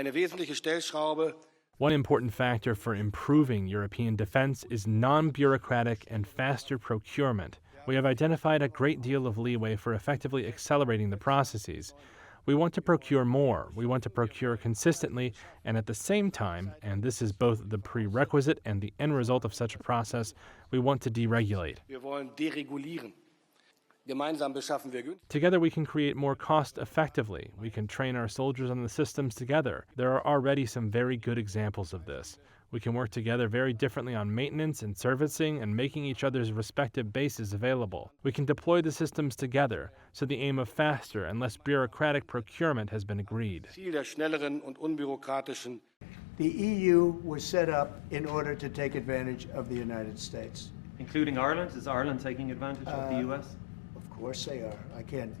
Eine wesentliche Stellschraube. One important factor for improving European defense is non-bureaucratic and faster procurement. We have identified a great deal of leeway for effectively accelerating the processes. We want to procure more. We want to procure consistently, and at the same time, and this is both the prerequisite and the end result of such a process, we want to deregulate. Wir wollen deregulieren. Gemeinsam beschaffen wir günstig. Together we can create more cost effectively. We can train our soldiers on the systems together. There are already some very good examples of this. We can work together very differently on maintenance and servicing and making each other's respective bases available. We can deploy the systems together, so the aim of faster and less bureaucratic procurement has been agreed. Ziel der schnelleren und unbürokratischen. The EU was set up in order to take advantage of the United States. Including Ireland? Is Ireland taking advantage of the U.S.? Of course they are. I can't,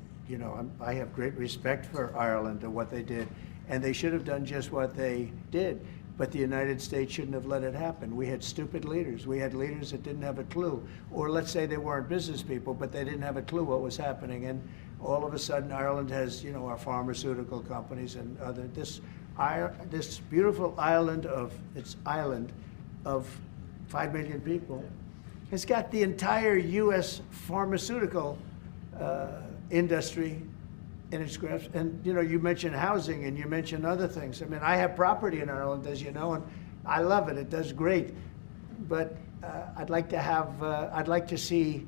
I have great respect for Ireland and what they did, and they should have done just what they did. But the United States shouldn't have let it happen. We had stupid leaders. We had leaders that didn't have a clue. Or let's say they weren't business people, but they didn't have a clue what was happening. And all of a sudden, Ireland has, our pharmaceutical companies and other, this beautiful island of 5 million people has got the entire U.S. pharmaceutical industry in its grasp. And you mentioned housing and you mentioned other things. I mean, I have property in Ireland, as you know, and I love it. It does great. But I'd like to see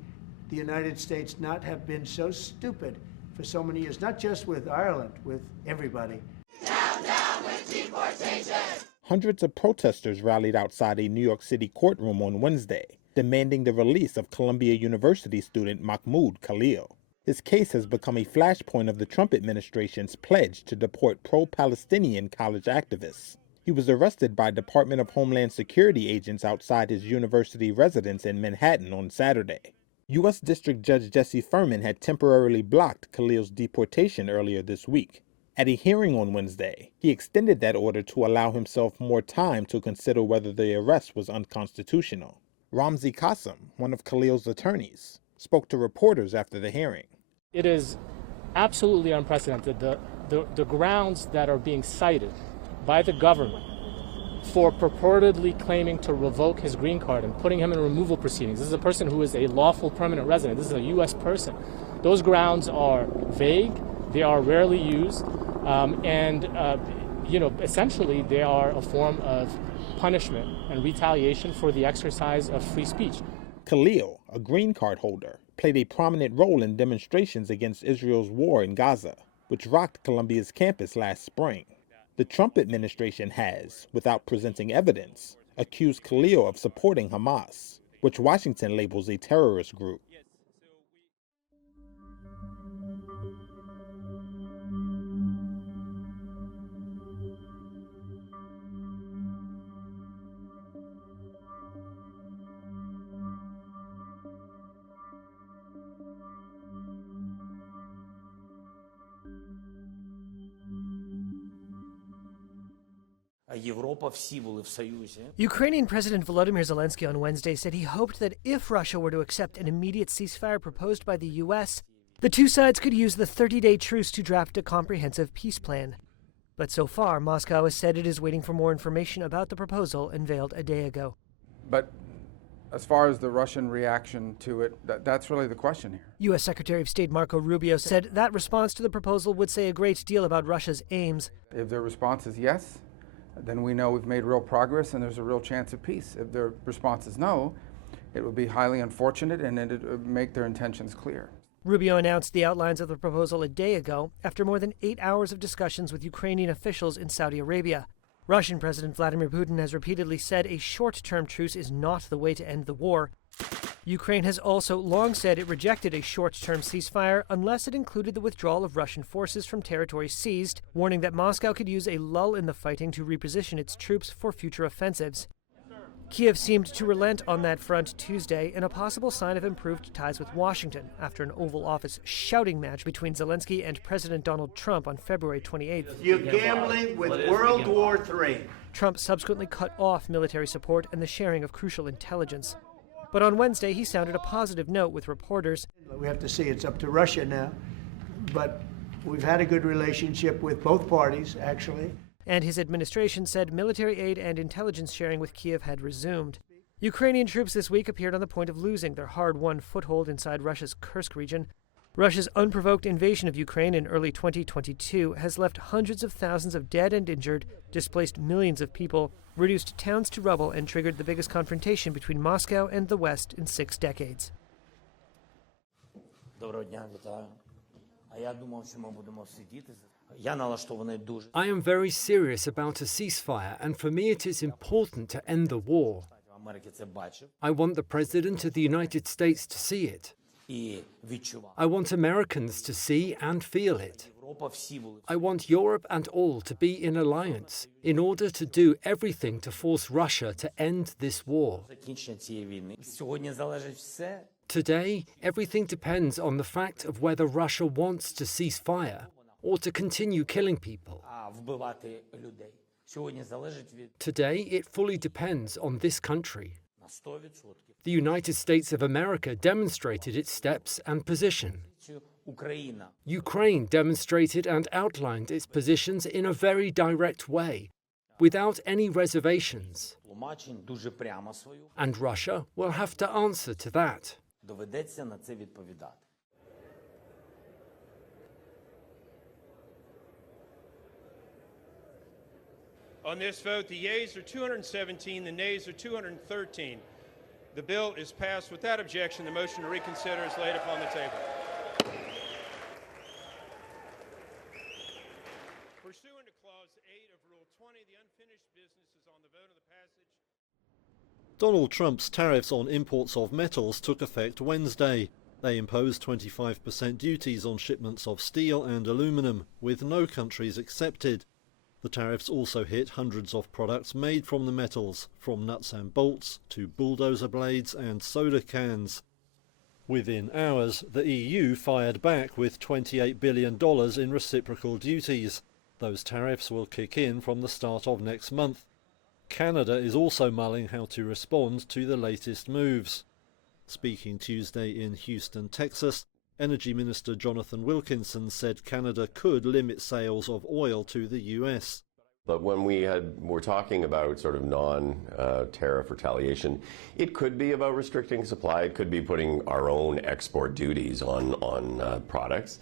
the United States not have been so stupid for so many years, not just with Ireland, with everybody. Down with deportation! Hundreds of protesters rallied outside a New York City courtroom on Wednesday, demanding the release of Columbia University student Mahmoud Khalil. His case has become a flashpoint of the Trump administration's pledge to deport pro-Palestinian college activists. He was arrested by Department of Homeland Security agents outside his university residence in Manhattan on Saturday. U.S. District Judge Jesse Furman had temporarily blocked Khalil's deportation earlier this week. At a hearing on Wednesday, he extended that order to allow himself more time to consider whether the arrest was unconstitutional. Ramzi Qasim, one of Khalil's attorneys, spoke to reporters after the hearing. It is absolutely unprecedented, the grounds that are being cited by the government for purportedly claiming to revoke his green card and putting him in removal proceedings. This is a person who is a lawful permanent resident. This is a U.S. person. Those grounds are vague, they are rarely used, essentially they are a form of punishment and retaliation for the exercise of free speech. Khalil, a green card holder, played a prominent role in demonstrations against Israel's war in Gaza, which rocked Columbia's campus last spring. The Trump administration has, without presenting evidence, accused Khalil of supporting Hamas, which Washington labels a terrorist group. Ukrainian President Volodymyr Zelenskiy on Wednesday said he hoped that if Russia were to accept an immediate ceasefire proposed by the U.S., the two sides could use the 30-day truce to draft a comprehensive peace plan. But so far, Moscow has said it is waiting for more information about the proposal unveiled a day ago. But as far as the Russian reaction to it, that's really the question here. U.S. Secretary of State Marco Rubio said that response to the proposal would say a great deal about Russia's aims. If their response is yes, then we know we've made real progress and there's a real chance of peace. If their response is no, it would be highly unfortunate and it would make their intentions clear. Rubio announced the outlines of the proposal a day ago after more than 8 hours of discussions with Ukrainian officials in Saudi Arabia. Russian President Vladimir Putin has repeatedly said a short-term truce is not the way to end the war. Ukraine has also long said it rejected a short-term ceasefire unless it included the withdrawal of Russian forces from territories seized, warning that Moscow could use a lull in the fighting to reposition its troops for future offensives. Kiev seemed to relent on that front Tuesday in a possible sign of improved ties with Washington after an Oval Office shouting match between Zelensky and President Donald Trump on February 28th. You're gambling with World War III. Trump subsequently cut off military support and the sharing of crucial intelligence. But on Wednesday, he sounded a positive note with reporters. We have to see, it's up to Russia now, but we've had a good relationship with both parties, actually. And his administration said military aid and intelligence sharing with Kiev had resumed. Ukrainian troops this week appeared on the point of losing their hard-won foothold inside Russia's Kursk region. Russia's unprovoked invasion of Ukraine in early 2022 has left hundreds of thousands of dead and injured, displaced millions of people, reduced towns to rubble, and triggered the biggest confrontation between Moscow and the West in 6 decades. I am very serious about a ceasefire, and for me it is important to end the war. I want the President of the United States to see it. I want Americans to see and feel it. I want Europe and all to be in alliance in order to do everything to force Russia to end this war. Today, everything depends on the fact of whether Russia wants to cease fire or to continue killing people. Today, it fully depends on this country. The United States of America demonstrated its steps and position. Ukraine demonstrated and outlined its positions in a very direct way, without any reservations. And Russia will have to answer to that. On this vote, the yeas are 217, the nays are 213. The bill is passed without objection. The motion to reconsider is laid upon the table. Pursuant to Clause 8 of Rule 20, the unfinished business is on the vote of the passage. Donald Trump's tariffs on imports of metals took effect Wednesday. They imposed 25% duties on shipments of steel and aluminum, with no countries excepted. The tariffs also hit hundreds of products made from the metals, from nuts and bolts to bulldozer blades and soda cans. Within hours, the EU fired back with $28 billion in reciprocal duties. Those tariffs will kick in from the start of next month. Canada is also mulling how to respond to the latest moves. Speaking Tuesday in Houston, Texas, Energy Minister Jonathan Wilkinson said Canada could limit sales of oil to the US. But when we're talking about sort of non-tariff retaliation, it could be about restricting supply. It could be putting our own export duties on products.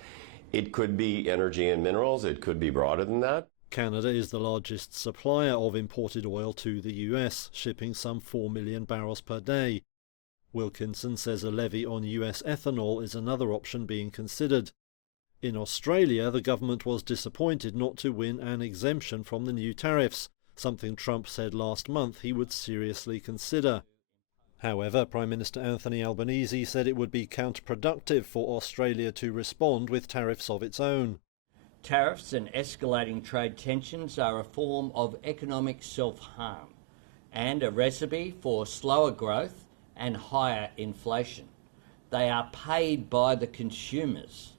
It could be energy and minerals. It could be broader than that. Canada is the largest supplier of imported oil to the US, shipping some 4 million barrels per day. Wilkinson says a levy on US ethanol is another option being considered. In Australia, the government was disappointed not to win an exemption from the new tariffs, something Trump said last month he would seriously consider. However, Prime Minister Anthony Albanese said it would be counterproductive for Australia to respond with tariffs of its own. Tariffs and escalating trade tensions are a form of economic self-harm and a recipe for slower growth and higher inflation. They are paid by the consumers.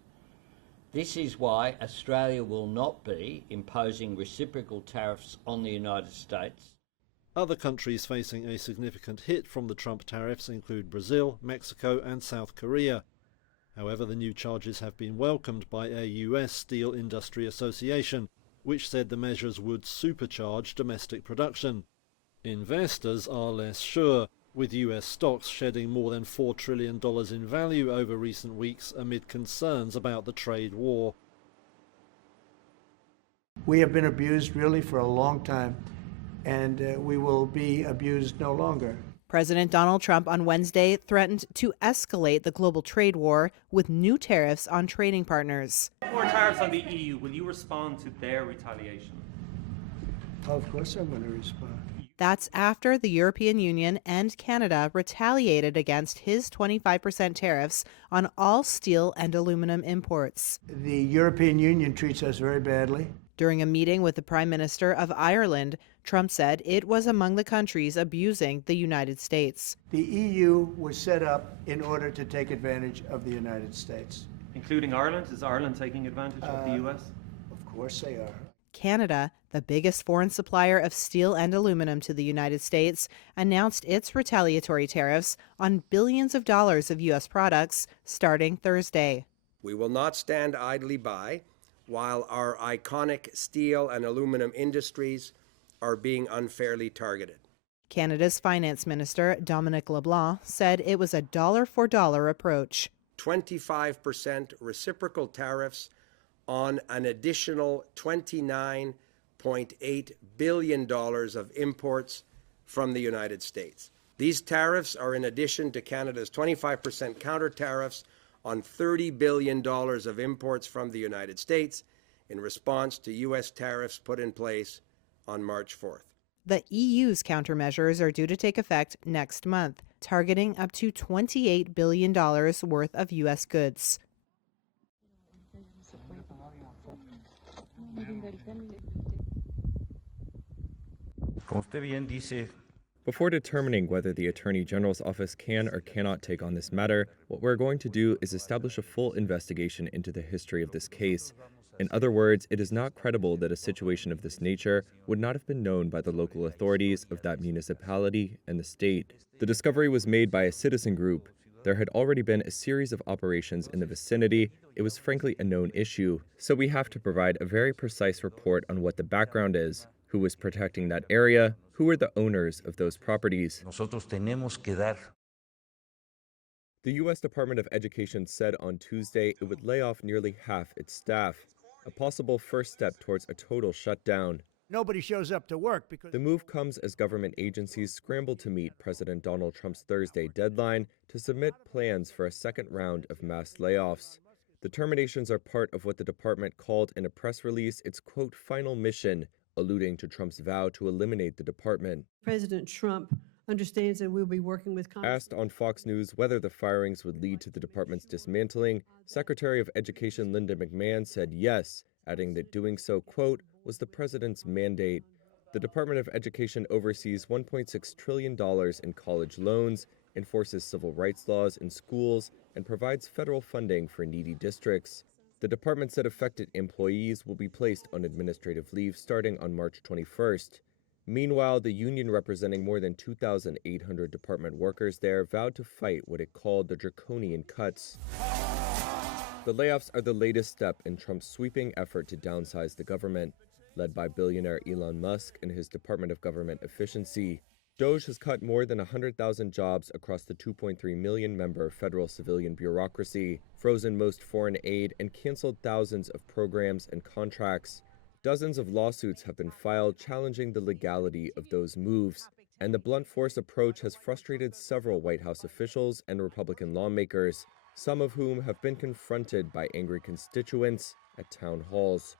This is why Australia will not be imposing reciprocal tariffs on the United States. Other countries facing a significant hit from the Trump tariffs include Brazil, Mexico and South Korea. However, the new charges have been welcomed by a US Steel Industry Association, which said the measures would supercharge domestic production. Investors are less sure, with US stocks shedding more than $4 trillion in value over recent weeks amid concerns about the trade war. We have been abused really for a long time, and we will be abused no longer. President Donald Trump on Wednesday threatened to escalate the global trade war with new tariffs on trading partners. More tariffs on the EU. Will you respond to their retaliation? Of course I'm going to respond. That's after the European Union and Canada retaliated against his 25% tariffs on all steel and aluminum imports. The European Union treats us very badly. During a meeting with the Prime Minister of Ireland, Trump said it was among the countries abusing the United States. The EU was set up in order to take advantage of the United States. Including Ireland? Is Ireland taking advantage of the US? Of course they are. Canada, the biggest foreign supplier of steel and aluminum to the United States, announced its retaliatory tariffs on billions of dollars of U.S. products starting Thursday. We will not stand idly by while our iconic steel and aluminum industries are being unfairly targeted. Canada's Finance Minister, Dominic LeBlanc, said it was a dollar-for-dollar approach. 25% reciprocal tariffs on an additional $29.8 billion of imports from the United States. These tariffs are in addition to Canada's 25% counter tariffs on $30 billion of imports from the United States in response to U.S. tariffs put in place on March 4th. The EU's countermeasures are due to take effect next month, targeting up to $28 billion worth of U.S. goods. Before determining whether the Attorney General's office can or cannot take on this matter, what we're going to do is establish a full investigation into the history of this case. In other words, it is not credible that a situation of this nature would not have been known by the local authorities of that municipality and the state. The discovery was made by a citizen group. There had already been a series of operations in the vicinity. It was frankly a known issue, so we have to provide a very precise report on what the background is, who was protecting that area, who were the owners of those properties. The U.S. Department of Education said on Tuesday it would lay off nearly half its staff, a possible first step towards a total shutdown. Nobody shows up to work because... The move comes as government agencies scramble to meet President Donald Trump's Thursday deadline to submit plans for a second round of mass layoffs. The terminations are part of what the department called in a press release its, quote, final mission, alluding to Trump's vow to eliminate the department. President Trump understands that we'll be working with Congress. Asked on Fox News whether the firings would lead to the department's dismantling, Secretary of Education Linda McMahon said yes, adding that doing so, quote, was the president's mandate. The Department of Education oversees $1.6 trillion in college loans, enforces civil rights laws in schools, and provides federal funding for needy districts. The department said affected employees will be placed on administrative leave starting on March 21st. Meanwhile, the union representing more than 2,800 department workers there vowed to fight what it called the draconian cuts. The layoffs are the latest step in Trump's sweeping effort to downsize the government. Led by billionaire Elon Musk and his Department of Government Efficiency, DOGE has cut more than 100,000 jobs across the 2.3 million-member federal civilian bureaucracy, frozen most foreign aid, and canceled thousands of programs and contracts. Dozens of lawsuits have been filed challenging the legality of those moves, and the blunt force approach has frustrated several White House officials and Republican lawmakers, some of whom have been confronted by angry constituents at town halls.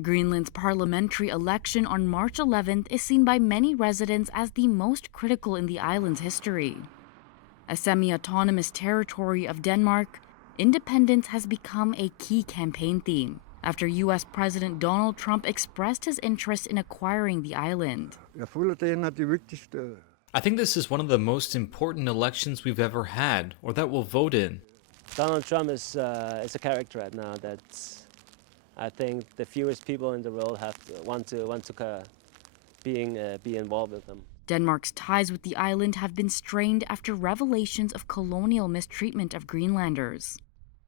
Greenland's parliamentary election on March 11th is seen by many residents as the most critical in the island's history. A semi-autonomous territory of Denmark, independence has become a key campaign theme after U.S. President Donald Trump expressed his interest in acquiring the island. I think this is one of the most important elections we've ever had, or that we'll vote in. Donald Trump is a character right now that's... I think the fewest people in the world want to be involved with them. Denmark's ties with the island have been strained after revelations of colonial mistreatment of Greenlanders.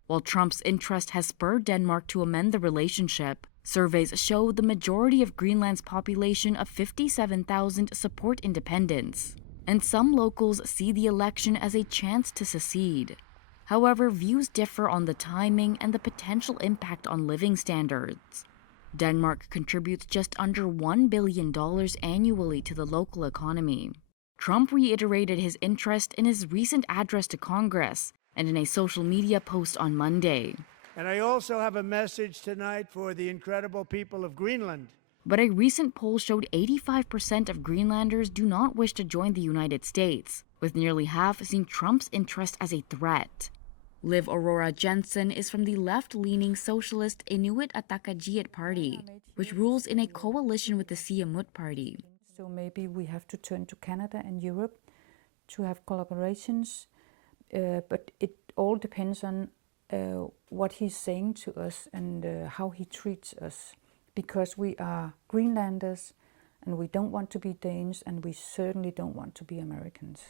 While Trump's interest has spurred Denmark to amend the relationship, surveys show the majority of Greenland's population of 57,000 support independence, and some locals see the election as a chance to secede. However, views differ on the timing and the potential impact on living standards. Denmark contributes just under $1 billion annually to the local economy. Trump reiterated his interest in his recent address to Congress and in a social media post on Monday. And I also have a message tonight for the incredible people of Greenland. But a recent poll showed 85% of Greenlanders do not wish to join the United States, with nearly half seeing Trump's interest as a threat. Liv Aurora Jensen is from the left-leaning socialist Inuit Ataqatigiit Party, which rules in a coalition with the Siamut Party. So maybe we have to turn to Canada and Europe to have collaborations, but it all depends on what he's saying to us and how he treats us, because we are Greenlanders and we don't want to be Danes and we certainly don't want to be Americans.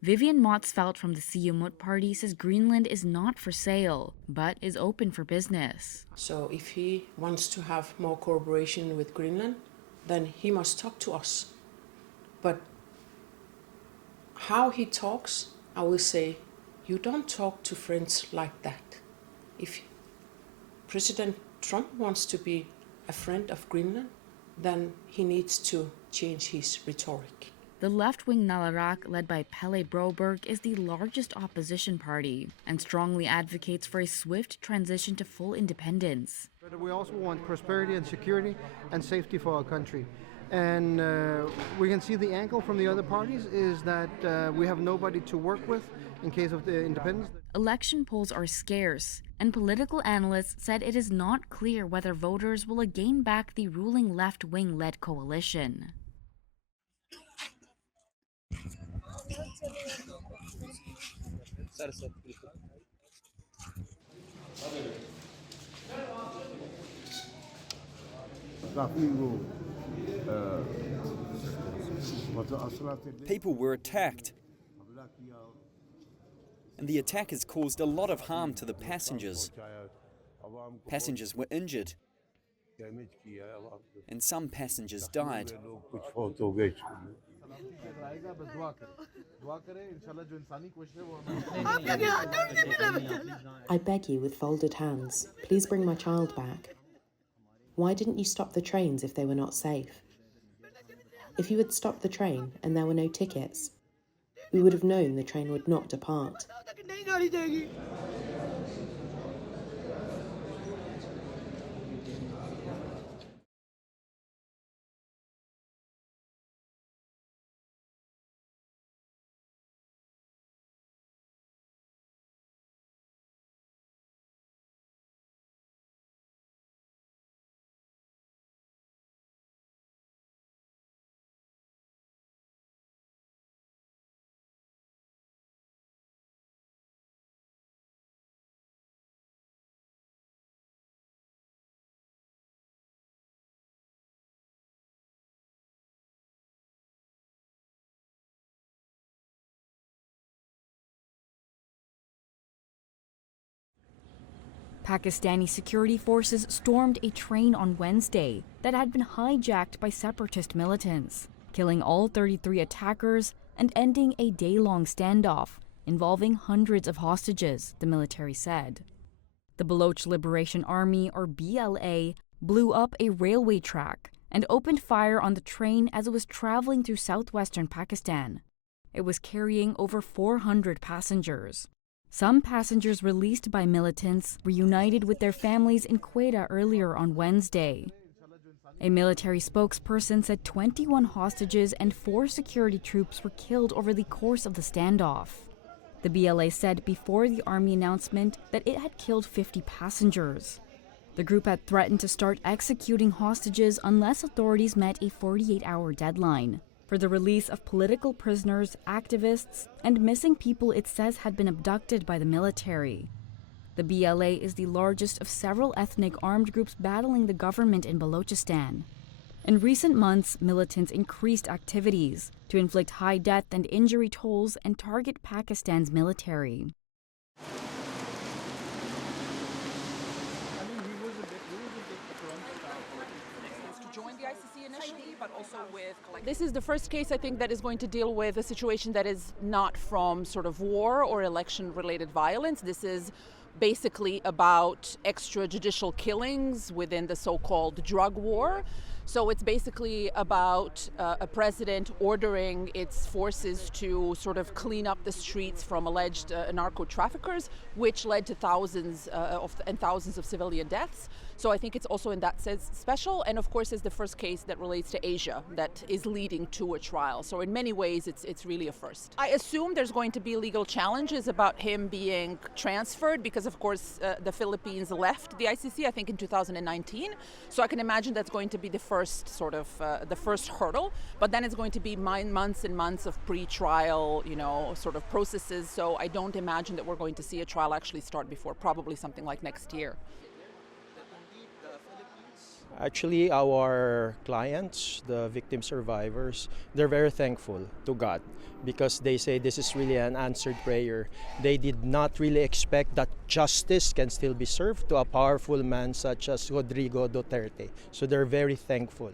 Vivian Motzfeldt from the Siumut party says Greenland is not for sale, but is open for business. So if he wants to have more cooperation with Greenland, then he must talk to us. But how he talks, I will say, you don't talk to friends like that. If President Trump wants to be a friend of Greenland, then he needs to change his rhetoric. The left-wing Nalarak, led by Pele Broberg, is the largest opposition party and strongly advocates for a swift transition to full independence. But we also want prosperity and security and safety for our country. And we can see the angle from the other parties is that we have nobody to work with in case of the independence. Election polls are scarce, and political analysts said it is not clear whether voters will again back the ruling left-wing-led coalition. People were attacked, and the attack has caused a lot of harm to the passengers. Passengers were injured, and some passengers died. I beg you with folded hands, please bring my child back. Why didn't you stop the trains if they were not safe? If you had stopped the train and there were no tickets, we would have known the train would not depart. Pakistani security forces stormed a train on Wednesday that had been hijacked by separatist militants, killing all 33 attackers and ending a day-long standoff involving hundreds of hostages, the military said. The Baloch Liberation Army, or BLA, blew up a railway track and opened fire on the train as it was traveling through southwestern Pakistan. It was carrying over 400 passengers. Some passengers released by militants reunited with their families in Quetta earlier on Wednesday. A military spokesperson said 21 hostages and 4 security troops were killed over the course of the standoff. The BLA said before the army announcement that it had killed 50 passengers. The group had threatened to start executing hostages unless authorities met a 48-hour deadline for the release of political prisoners, activists, and missing people it says had been abducted by the military. The BLA is the largest of several ethnic armed groups battling the government in Balochistan. In recent months, militants increased activities to inflict high death and injury tolls and target Pakistan's military. This is the first case, I think, that is going to deal with a situation that is not from sort of war or election-related violence. This is basically about extrajudicial killings within the so-called drug war. So it's basically about a president ordering its forces to sort of clean up the streets from alleged narco-traffickers, which led to thousands of civilian deaths. So I think it's also in that sense special, and of course it's the first case that relates to Asia that is leading to a trial. So in many ways it's really a first. I assume there's going to be legal challenges about him being transferred because of course the Philippines left the ICC, I think in 2019. So I can imagine that's going to be the first sort of the first hurdle, but then it's going to be months and months of pre-trial, sort of processes. So I don't imagine that we're going to see a trial actually start before probably something like next year. Actually, our clients, the victim survivors, they're very thankful to God because they say this is really an answered prayer. They did not really expect that justice can still be served to a powerful man such as Rodrigo Duterte. So they're very thankful.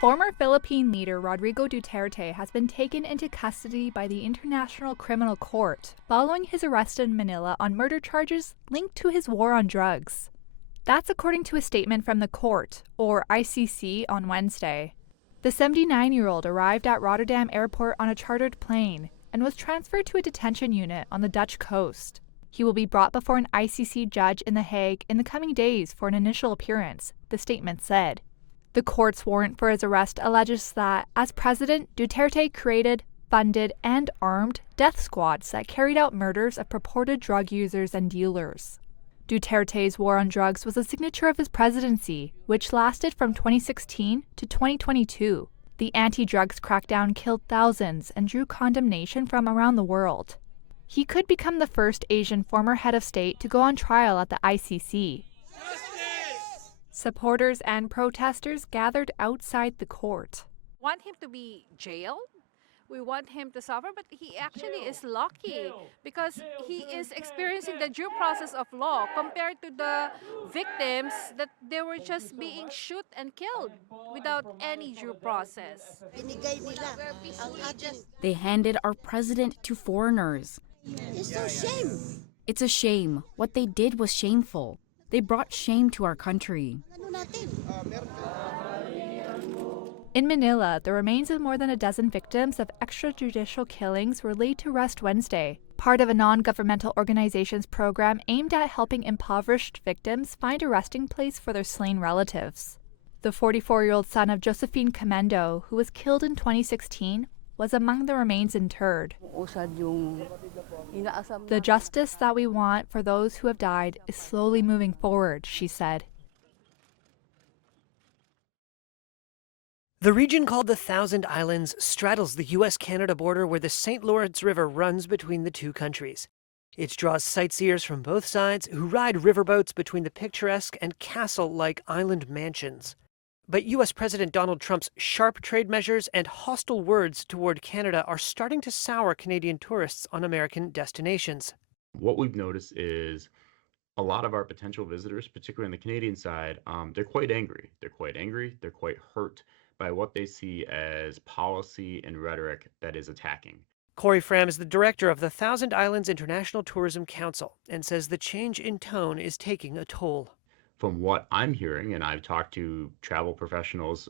Former Philippine leader Rodrigo Duterte has been taken into custody by the International Criminal Court following his arrest in Manila on murder charges linked to his war on drugs. That's according to a statement from the court, or ICC, on Wednesday. The 79-year-old arrived at Rotterdam Airport on a chartered plane and was transferred to a detention unit on the Dutch coast. He will be brought before an ICC judge in The Hague in the coming days for an initial appearance, the statement said. The court's warrant for his arrest alleges that, as president, Duterte created, funded, and armed death squads that carried out murders of purported drug users and dealers. Duterte's war on drugs was a signature of his presidency, which lasted from 2016 to 2022. The anti-drugs crackdown killed thousands and drew condemnation from around the world. He could become the first Asian former head of state to go on trial at the ICC. Supporters and protesters gathered outside the court. Want him to be jailed? We want him to suffer, but he actually is lucky because he is experiencing the due process of law compared to the victims that they were just being shot and killed without any due process. They handed our president to foreigners. It's so shame. It's a shame. What they did was shameful. They brought shame to our country. In Manila, the remains of more than a dozen victims of extrajudicial killings were laid to rest Wednesday, part of a non-governmental organization's program aimed at helping impoverished victims find a resting place for their slain relatives. The 44-year-old son of Josephine Camendo, who was killed in 2016, was among the remains interred. The justice that we want for those who have died is slowly moving forward, she said. The region called the Thousand Islands straddles the U.S.-Canada border where the St. Lawrence River runs between the two countries. It draws sightseers from both sides who ride riverboats between the picturesque and castle-like island mansions. But U.S. President Donald Trump's sharp trade measures and hostile words toward Canada are starting to sour Canadian tourists on American destinations. What we've noticed is a lot of our potential visitors, particularly on the Canadian side, they're quite angry. They're quite hurt by what they see as policy and rhetoric that is attacking. Corey Fram is the director of the Thousand Islands International Tourism Council and says the change in tone is taking a toll. From what I'm hearing, and I've talked to travel professionals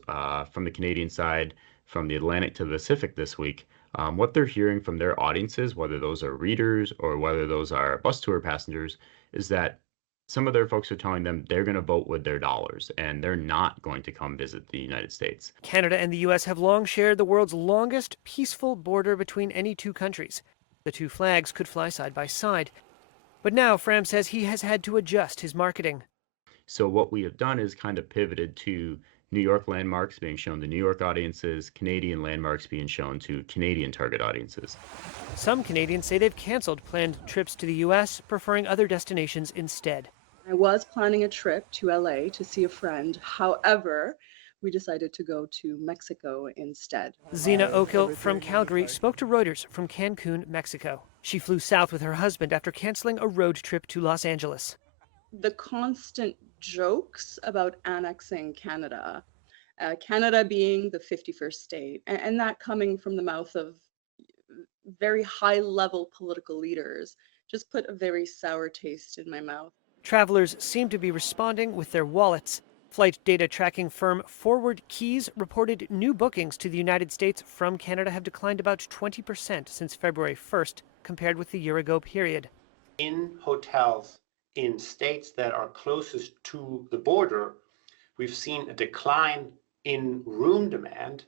from the Canadian side, from the Atlantic to the Pacific this week, what they're hearing from their audiences, whether those are readers or whether those are bus tour passengers, is that some of their folks are telling them they're going to vote with their dollars and they're not going to come visit the United States. Canada and the U.S. have long shared the world's longest peaceful border between any two countries. The two flags could fly side by side. But now Fram says he has had to adjust his marketing. So what we have done is kind of pivoted to New York landmarks being shown to New York audiences, Canadian landmarks being shown to Canadian target audiences. Some Canadians say they've canceled planned trips to the U.S., preferring other destinations instead. I was planning a trip to LA to see a friend. However, we decided to go to Mexico instead. Zena Oakhill from Calgary spoke to Reuters from Cancun, Mexico. She flew south with her husband after canceling a road trip to Los Angeles. The constant jokes about annexing Canada, Canada being the 51st state, and that coming from the mouth of very high-level political leaders, just put a very sour taste in my mouth. Travelers seem to be responding with their wallets. Flight data tracking firm Forward Keys reported new bookings to the United States from Canada have declined about 20% since February 1st, compared with the year-ago period. In hotels in states that are closest to the border, we've seen a decline in room demand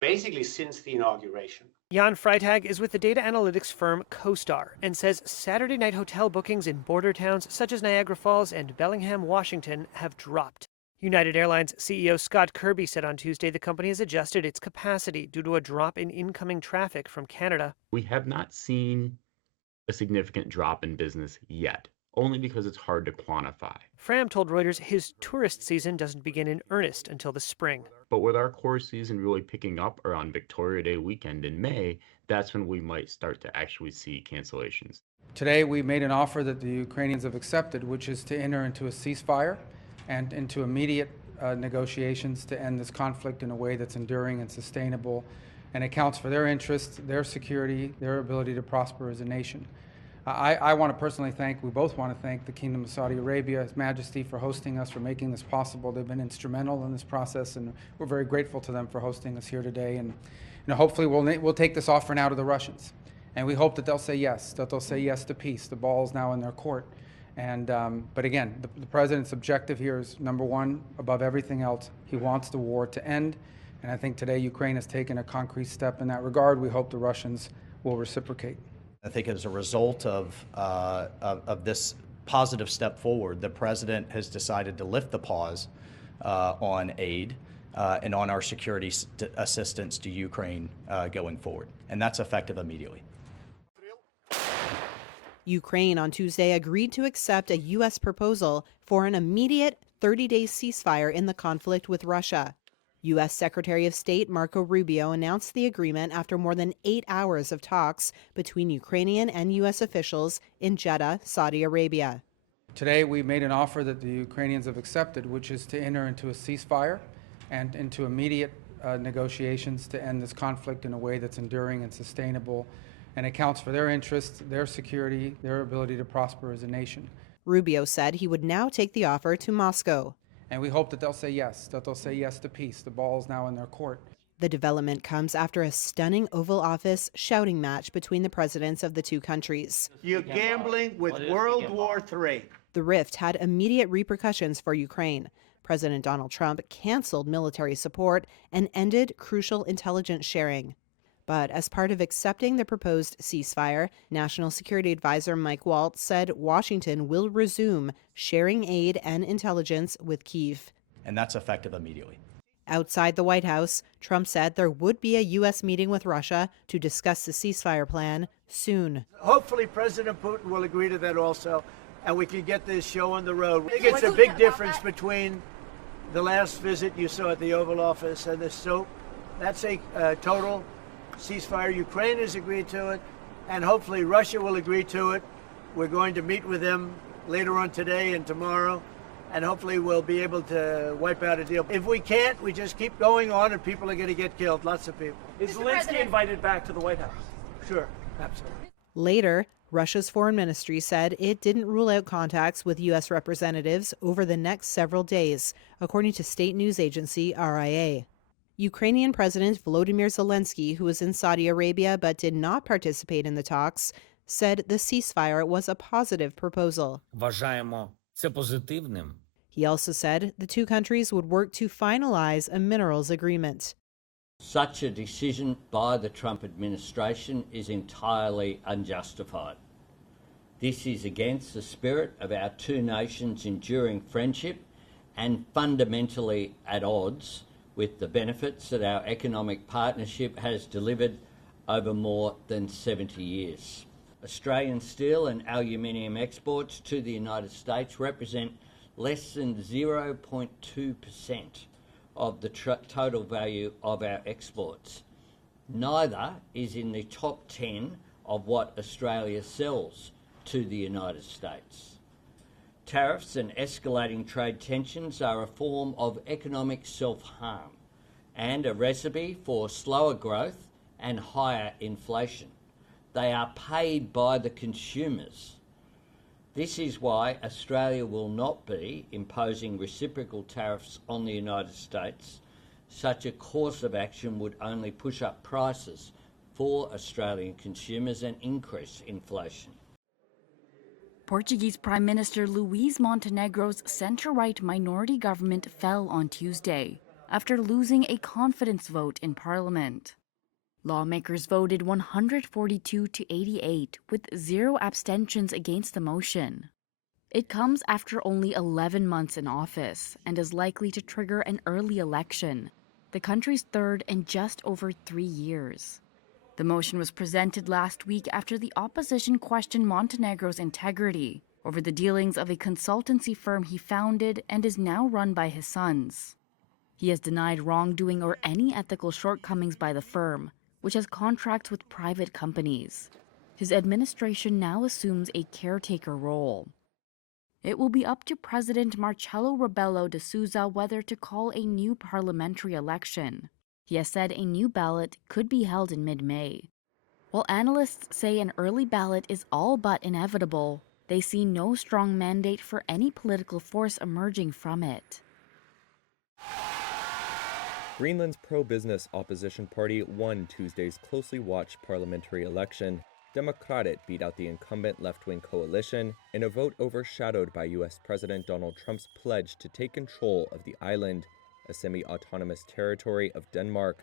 basically since the inauguration. Jan Freitag is with the data analytics firm CoStar and says Saturday night hotel bookings in border towns such as Niagara Falls and Bellingham, Washington have dropped. United Airlines CEO Scott Kirby said on Tuesday the company has adjusted its capacity due to a drop in incoming traffic from Canada. We have not seen a significant drop in business yet, only because it's hard to quantify. Fram told Reuters his tourist season doesn't begin in earnest until the spring. But with our core season really picking up around Victoria Day weekend in May, that's when we might start to actually see cancellations. Today we made an offer that the Ukrainians have accepted, which is to enter into a ceasefire and into immediate negotiations to end this conflict in a way that's enduring and sustainable and accounts for their interests, their security, their ability to prosper as a nation. I want to personally thank, we both want to thank the Kingdom of Saudi Arabia, His Majesty, for hosting us, for making this possible. They've been instrumental in this process, and we're very grateful to them for hosting us here today. And hopefully we'll take this offer now to the Russians. And we hope that they'll say yes to peace. The ball's now in their court. And but again, the president's objective here is, number one, above everything else, he wants the war to end. And I think today Ukraine has taken a concrete step in that regard. We hope the Russians will reciprocate. I think as a result of this positive step forward, the president has decided to lift the pause on aid and on our security assistance to Ukraine going forward. And that's effective immediately. Ukraine on Tuesday agreed to accept a U.S. proposal for an immediate 30-day ceasefire in the conflict with Russia. U.S. Secretary of State Marco Rubio announced the agreement after more than 8 hours of talks between Ukrainian and U.S. officials in Jeddah, Saudi Arabia. Today we made an offer that the Ukrainians have accepted, which is to enter into a ceasefire and into immediate negotiations to end this conflict in a way that's enduring and sustainable and accounts for their interests, their security, their ability to prosper as a nation. Rubio said he would now take the offer to Moscow. And we hope that they'll say yes to peace. The ball's now in their court. The development comes after a stunning Oval Office shouting match between the presidents of the two countries. You're gambling with World War III. The rift had immediate repercussions for Ukraine. President Donald Trump canceled military support and ended crucial intelligence sharing. But as part of accepting the proposed ceasefire, National Security Advisor Mike Waltz said Washington will resume sharing aid and intelligence with Kyiv. And that's effective immediately. Outside the White House, Trump said there would be a U.S. meeting with Russia to discuss the ceasefire plan soon. Hopefully President Putin will agree to that also, and we can get this show on the road. I think it's a big difference between the last visit you saw at the Oval Office and this. So that's a total ceasefire. Ukraine has agreed to it, and hopefully Russia will agree to it. We're going to meet with them later on today and tomorrow, and hopefully we'll be able to wipe out a deal. If we can't, we just keep going on, and people are going to get killed, lots of people. Is Zelenskiy invited back to the White House? Sure, absolutely. Later, Russia's foreign ministry said it didn't rule out contacts with U.S. representatives over the next several days, according to state news agency RIA. Ukrainian President Volodymyr Zelenskyy, who was in Saudi Arabia but did not participate in the talks, said the ceasefire was a positive proposal. Вважаємо це позитивним. He also said the two countries would work to finalize a minerals agreement. Such a decision by the Trump administration is entirely unjustified. This is against the spirit of our two nations' enduring friendship and fundamentally at odds with the benefits that our economic partnership has delivered over more than 70 years. Australian steel and aluminium exports to the United States represent less than 0.2% of the total value of our exports. Neither is in the top 10 of what Australia sells to the United States. Tariffs and escalating trade tensions are a form of economic self-harm and a recipe for slower growth and higher inflation. They are paid by the consumers. This is why Australia will not be imposing reciprocal tariffs on the United States. Such a course of action would only push up prices for Australian consumers and increase inflation. Portuguese Prime Minister Luís Montenegro's centre-right minority government fell on Tuesday after losing a confidence vote in Parliament. Lawmakers voted 142 to 88 with 0 abstentions against the motion. It comes after only 11 months in office and is likely to trigger an early election, the country's third in just over 3 years. The motion was presented last week after the opposition questioned Montenegro's integrity over the dealings of a consultancy firm he founded and is now run by his sons. He has denied wrongdoing or any ethical shortcomings by the firm, which has contracts with private companies. His administration now assumes a caretaker role. It will be up to President Marcelo Rebelo de Sousa whether to call a new parliamentary election. He has said a new ballot could be held in mid-May. While analysts say an early ballot is all but inevitable, they see no strong mandate for any political force emerging from it. Greenland's pro-business opposition party won Tuesday's closely watched parliamentary election. Democratic beat out the incumbent left-wing coalition in a vote overshadowed by U.S. President Donald Trump's pledge to take control of the island, a semi-autonomous territory of Denmark.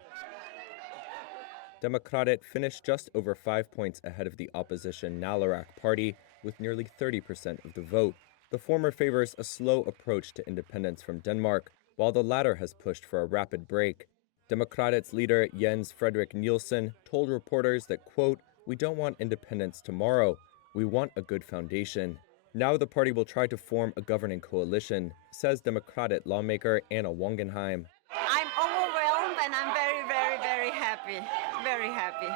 Democratic finished just over 5 points ahead of the opposition Nalarak party with nearly 30% of the vote. The former favors a slow approach to independence from Denmark, while the latter has pushed for a rapid break. Democratic's leader Jens Frederik Nielsen told reporters that, quote, "We don't want independence tomorrow. We want a good foundation." Now the party will try to form a governing coalition, says Democratic lawmaker Anna Wangenheim. I'm overwhelmed and I'm very happy. Very happy.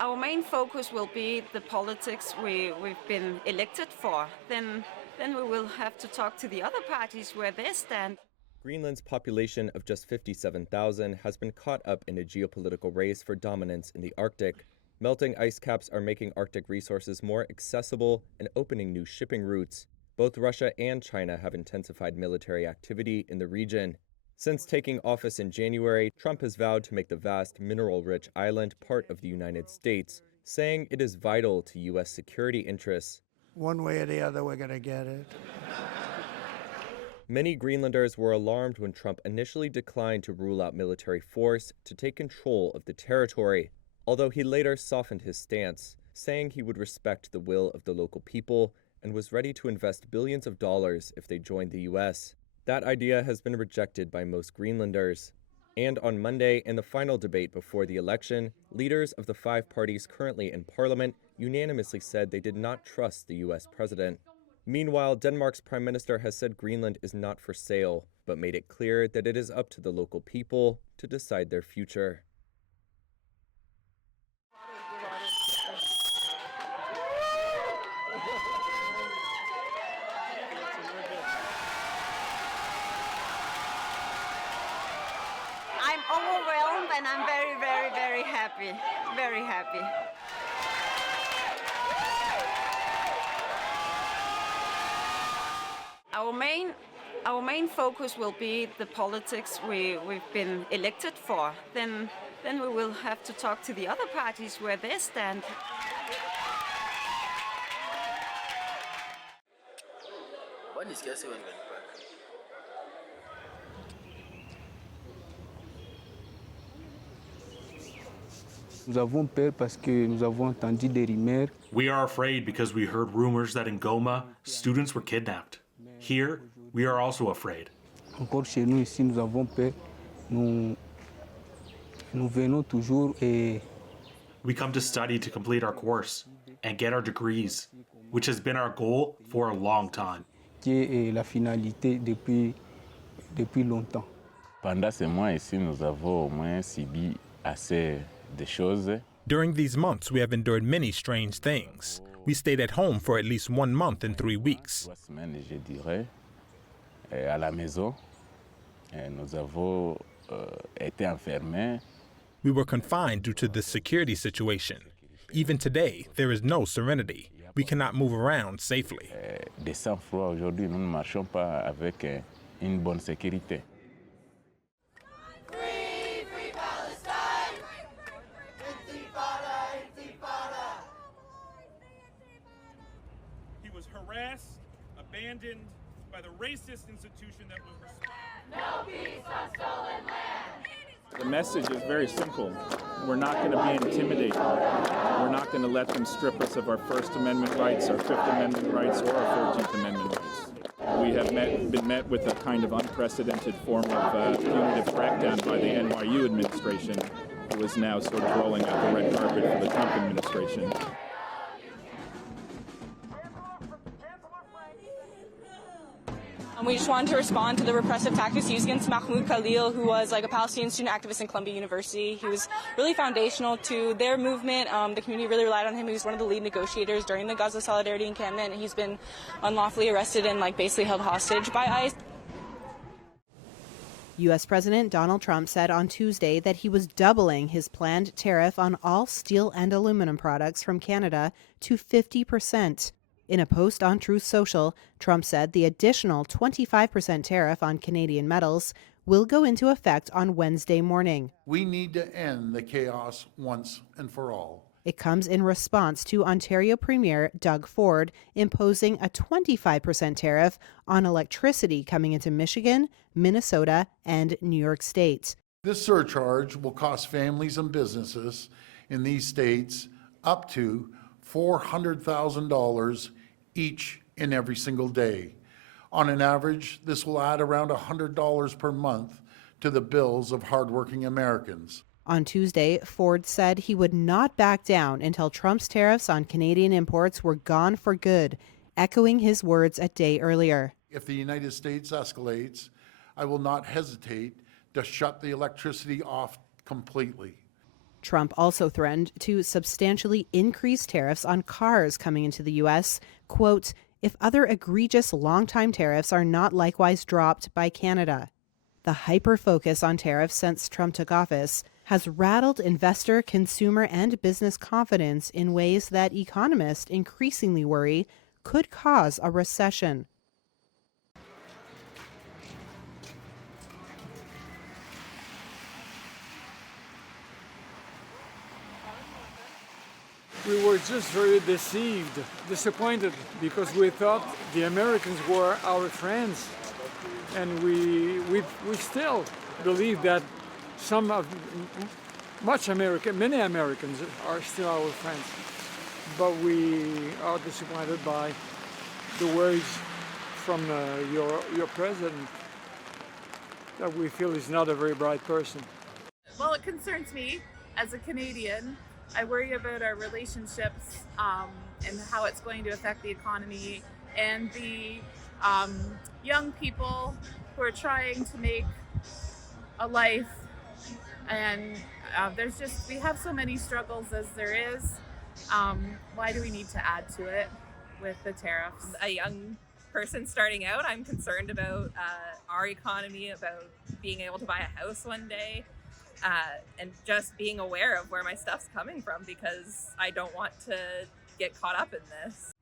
Our main focus will be the politics we've been elected for. Then we will have to talk to the other parties where they stand. Greenland's population of just 57,000 has been caught up in a geopolitical race for dominance in the Arctic. Melting ice caps are making Arctic resources more accessible and opening new shipping routes. Both Russia and China have intensified military activity in the region. Since taking office in January, Trump has vowed to make the vast mineral-rich island part of the United States, saying it is vital to U.S. security interests. One way or the other, we're going to get it. Many Greenlanders were alarmed when Trump initially declined to rule out military force to take control of the territory, although he later softened his stance, saying he would respect the will of the local people and was ready to invest billions of dollars if they joined the U.S. That idea has been rejected by most Greenlanders. And on Monday, in the final debate before the election, leaders of the 5 parties currently in parliament unanimously said they did not trust the U.S. president. Meanwhile, Denmark's prime minister has said Greenland is not for sale, but made it clear that it is up to the local people to decide their future. I'm overwhelmed and I'm very happy. Very happy. Our main focus will be the politics we've been elected for. Then we will have to talk to the other parties where they stand. We are afraid because we heard rumors that in Goma, students were kidnapped. Here, we are also afraid. We come to study to complete our course and get our degrees, which has been our goal for a long time. Pendant ces mois ici, nous avons au moins subi assez de choses. During these months, we have endured many strange things. We stayed at home for at least 1 month and 3 weeks. 3 semaines, je dirais, à la maison. Nous avons été enfermés. We were confined due to the security situation. Even today, there is no serenity. we cannot move around safely. De sang-froid aujourd'hui, nous ne marchons pas avec une bonne sécurité. He was harassed, abandoned by the racist institution that was responsible. No peace on stolen land. The message is very simple. We're not going to be intimidated. We're not going to let them strip us of our First Amendment rights, our Fifth Amendment rights, or our 14th Amendment rights. We have been met with a kind of unprecedented form of punitive crackdown by the NYU administration, who is now sort of rolling out the red carpet for the Trump administration. We just wanted to respond to the repressive tactics used against Mahmoud Khalil, who was like a Palestinian student activist in Columbia University. He was really foundational to their movement. The community really relied on him. He was one of the lead negotiators during the Gaza Solidarity encampment. He's been unlawfully arrested and basically held hostage by ICE. U.S. President Donald Trump said on Tuesday that he was doubling his planned tariff on all steel and aluminum products from Canada to 50%. In a post on Truth Social, Trump said the additional 25% tariff on Canadian metals will go into effect on Wednesday morning. We need to end the chaos once and for all. It comes in response to Ontario Premier Doug Ford imposing a 25% tariff on electricity coming into Michigan, Minnesota, and New York State. This surcharge will cost families and businesses in these states up to $400,000 each and every single day. On an average, this will add around $100 per month to the bills of hardworking Americans. On Tuesday, Ford said he would not back down until Trump's tariffs on Canadian imports were gone for good, echoing his words a day earlier. If the United States escalates, I will not hesitate to shut the electricity off completely. Trump also threatened to substantially increase tariffs on cars coming into the U.S., quote, if other egregious long-time tariffs are not likewise dropped by Canada. The hyper-focus on tariffs since Trump took office has rattled investor, consumer, and business confidence in ways that economists increasingly worry could cause a recession. We were just very disappointed, because we thought the Americans were our friends. And we still believe that many Americans are still our friends. But we are disappointed by the words from your president, that we feel is not a very bright person. Well, it concerns me as a Canadian. I worry about our relationships and how it's going to affect the economy and the young people who are trying to make a life. And we have so many struggles as there is. Why do we need to add to it with the tariffs? A young person starting out, I'm concerned about our economy, about being able to buy a house one day. And just being aware of where my stuff's coming from, because I don't want to get caught up in this.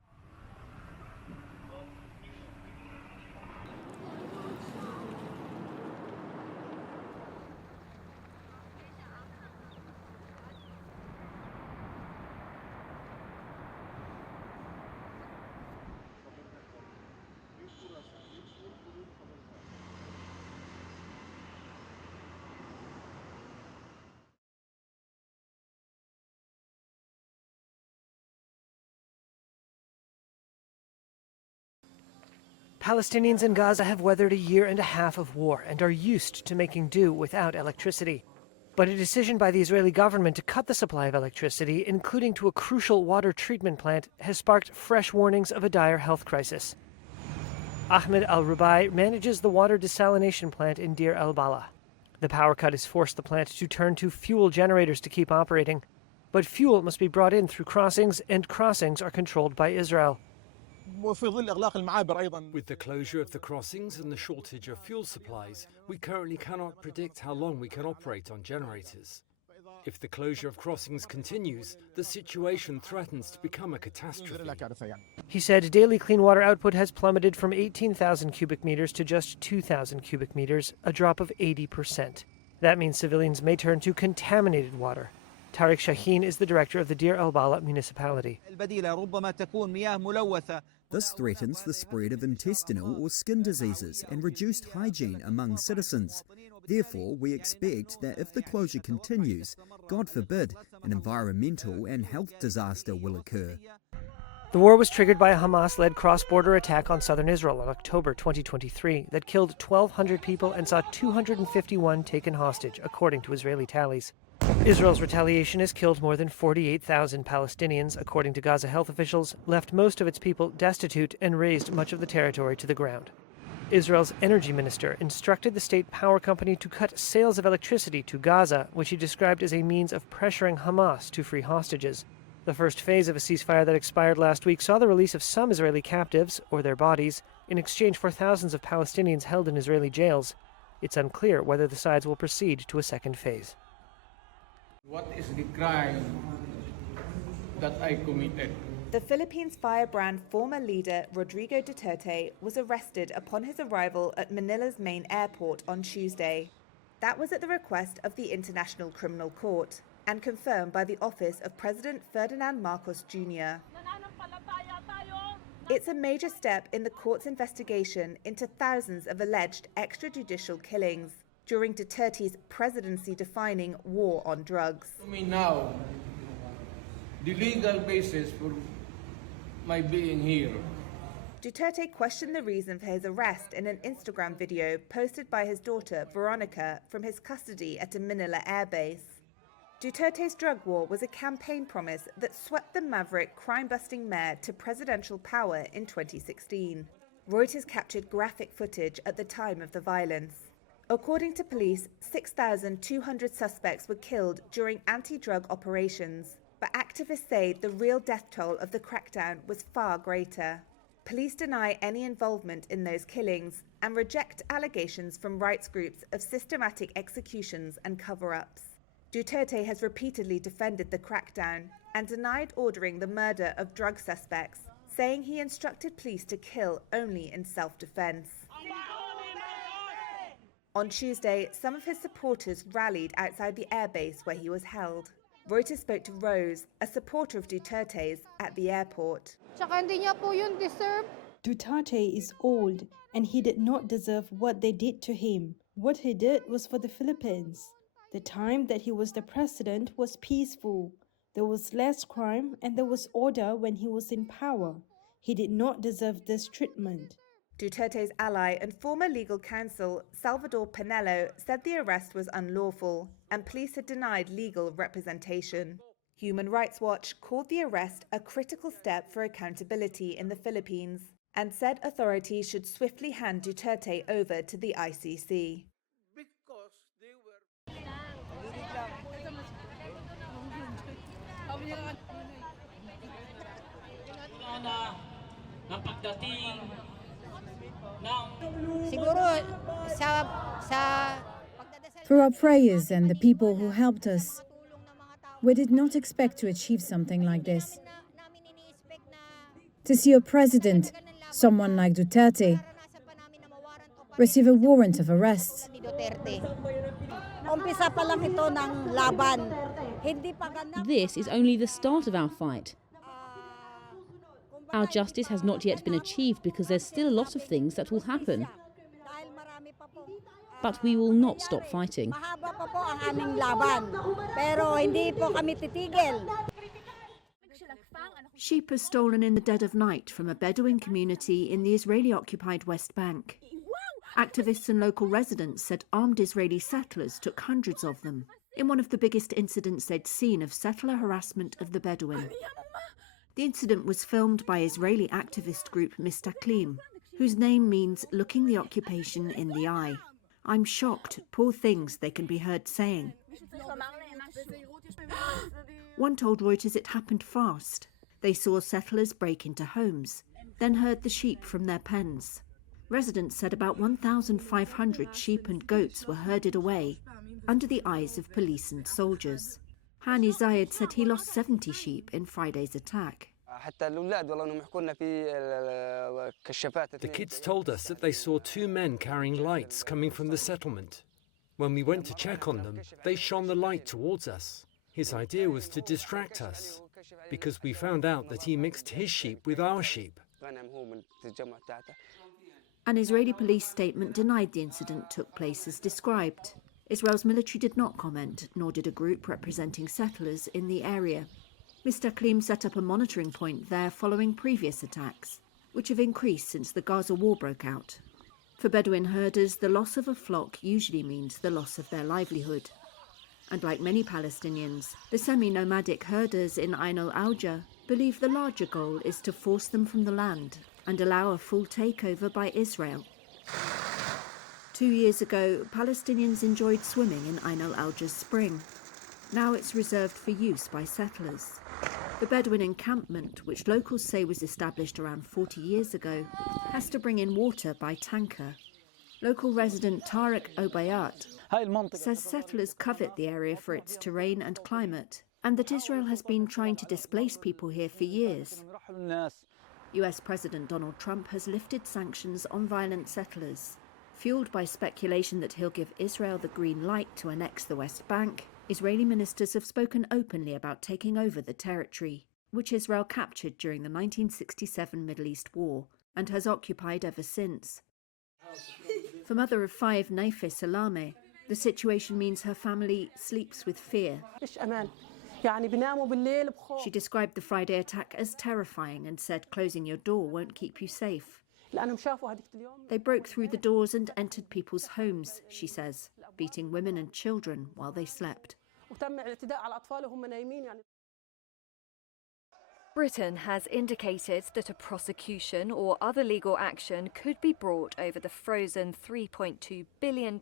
Palestinians in Gaza have weathered a year and a half of war and are used to making do without electricity. But a decision by the Israeli government to cut the supply of electricity, including to a crucial water treatment plant, has sparked fresh warnings of a dire health crisis. Ahmed Al-Rubai manages the water desalination plant in Deir el-Balah. The power cut has forced the plant to turn to fuel generators to keep operating. But fuel must be brought in through crossings, and crossings are controlled by Israel. With the closure of the crossings and the shortage of fuel supplies, we currently cannot predict how long we can operate on generators. If the closure of crossings continues, the situation threatens to become a catastrophe. He said daily clean water output has plummeted from 18,000 cubic meters to just 2,000 cubic meters, a drop of 80%. That means civilians may turn to contaminated water. Tariq Shaheen is the director of the Deir el-Balah municipality. This threatens the spread of intestinal or skin diseases and reduced hygiene among citizens. Therefore, we expect that if the closure continues, God forbid, an environmental and health disaster will occur. The war was triggered by a Hamas-led cross-border attack on southern Israel in October 2023 that killed 1,200 people and saw 251 taken hostage, according to Israeli tallies. Israel's retaliation has killed more than 48,000 Palestinians, according to Gaza health officials, left most of its people destitute, and razed much of the territory to the ground. Israel's energy minister instructed the state power company to cut sales of electricity to Gaza, which he described as a means of pressuring Hamas to free hostages. The first phase of a ceasefire that expired last week saw the release of some Israeli captives, or their bodies, in exchange for thousands of Palestinians held in Israeli jails. It's unclear whether the sides will proceed to a second phase. What is the crime that I committed? The Philippines' firebrand former leader Rodrigo Duterte was arrested upon his arrival at Manila's main airport on Tuesday. That was at the request of the International Criminal Court and confirmed by the office of President Ferdinand Marcos Jr. It's a major step in the court's investigation into thousands of alleged extrajudicial killings during Duterte's presidency-defining war on drugs. Now, the legal basis for my being here. Duterte questioned the reason for his arrest in an Instagram video posted by his daughter Veronica from his custody at a Manila airbase. Duterte's drug war was a campaign promise that swept the maverick crime-busting mayor to presidential power in 2016. Reuters captured graphic footage at the time of the violence. According to police, 6,200 suspects were killed during anti-drug operations, but activists say the real death toll of the crackdown was far greater. Police deny any involvement in those killings and reject allegations from rights groups of systematic executions and cover-ups. Duterte has repeatedly defended the crackdown and denied ordering the murder of drug suspects, saying he instructed police to kill only in self-defense. On Tuesday, some of his supporters rallied outside the airbase where he was held. Reuters spoke to Rose, a supporter of Duterte's, at the airport. Duterte is old, and he did not deserve what they did to him. What he did was for the Philippines. The time that he was the president was peaceful. There was less crime and there was order when he was in power. He did not deserve this treatment. Duterte's ally and former legal counsel, Salvador Pinello, said the arrest was unlawful and police had denied legal representation. Human Rights Watch called the arrest a critical step for accountability in the Philippines and said authorities should swiftly hand Duterte over to the ICC. Through our prayers and the people who helped us, we did not expect to achieve something like this. To see a president, someone like Duterte, receive a warrant of arrest. This is only the start of our fight. Our justice has not yet been achieved because there's still a lot of things that will happen. But we will not stop fighting. Sheep are stolen in the dead of night from a Bedouin community in the Israeli-occupied West Bank. Activists and local residents said armed Israeli settlers took hundreds of them in one of the biggest incidents they'd seen of settler harassment of the Bedouin. The incident was filmed by Israeli activist group Mistaklim, whose name means looking the occupation in the eye. I'm shocked, poor things, they can be heard saying. One told Reuters it happened fast. They saw settlers break into homes, then heard the sheep from their pens. Residents said about 1,500 sheep and goats were herded away under the eyes of police and soldiers. Hani Zayed said he lost 70 sheep in Friday's attack. The kids told us that they saw two men carrying lights coming from the settlement. When we went to check on them, they shone the light towards us. His idea was to distract us, because we found out that he mixed his sheep with our sheep. An Israeli police statement denied the incident took place as described. Israel's military did not comment, nor did a group representing settlers in the area. Mr. Klim set up a monitoring point there following previous attacks, which have increased since the Gaza war broke out. For Bedouin herders, the loss of a flock usually means the loss of their livelihood. And like many Palestinians, the semi-nomadic herders in Ain al-Auja believe the larger goal is to force them from the land and allow a full takeover by Israel. 2 years ago, Palestinians enjoyed swimming in Ain al-Auja's spring. Now it's reserved for use by settlers. The Bedouin encampment, which locals say was established around 40 years ago, has to bring in water by tanker. Local resident Tariq Obayat says settlers covet the area for its terrain and climate, and that Israel has been trying to displace people here for years. US President Donald Trump has lifted sanctions on violent settlers. Fueled by speculation that he'll give Israel the green light to annex the West Bank, Israeli ministers have spoken openly about taking over the territory, which Israel captured during the 1967 Middle East War and has occupied ever since. For mother of 5 Naifeh Salame, the situation means her family sleeps with fear. She described the Friday attack as terrifying and said closing your door won't keep you safe. They broke through the doors and entered people's homes, she says, beating women and children while they slept. Britain has indicated that a prosecution or other legal action could be brought over the frozen $3.2 billion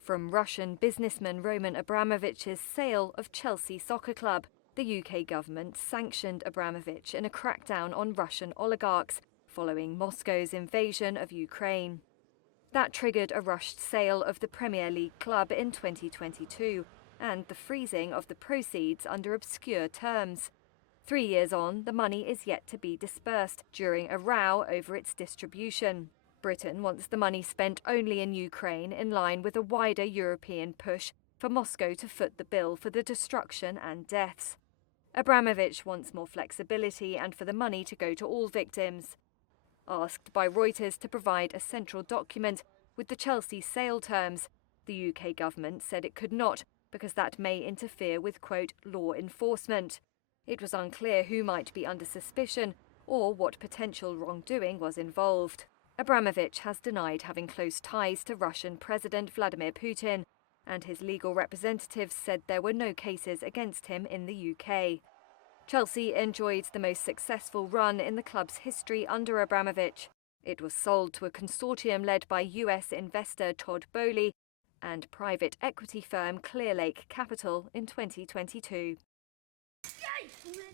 from Russian businessman Roman Abramovich's sale of Chelsea Soccer Club. The UK government sanctioned Abramovich in a crackdown on Russian oligarchs following Moscow's invasion of Ukraine. That triggered a rushed sale of the Premier League club in 2022 and the freezing of the proceeds under obscure terms. 3 years on, the money is yet to be dispersed during a row over its distribution. Britain wants the money spent only in Ukraine in line with a wider European push for Moscow to foot the bill for the destruction and deaths. Abramovich wants more flexibility and for the money to go to all victims. Asked by Reuters to provide a central document with the Chelsea sale terms, the UK government said it could not because that may interfere with, quote, law enforcement. It was unclear who might be under suspicion or what potential wrongdoing was involved. Abramovich has denied having close ties to Russian President Vladimir Putin, and his legal representatives said there were no cases against him in the UK. Chelsea enjoyed the most successful run in the club's history under Abramovich. It was sold to a consortium led by US investor Todd Boehly and private equity firm Clearlake Capital in 2022.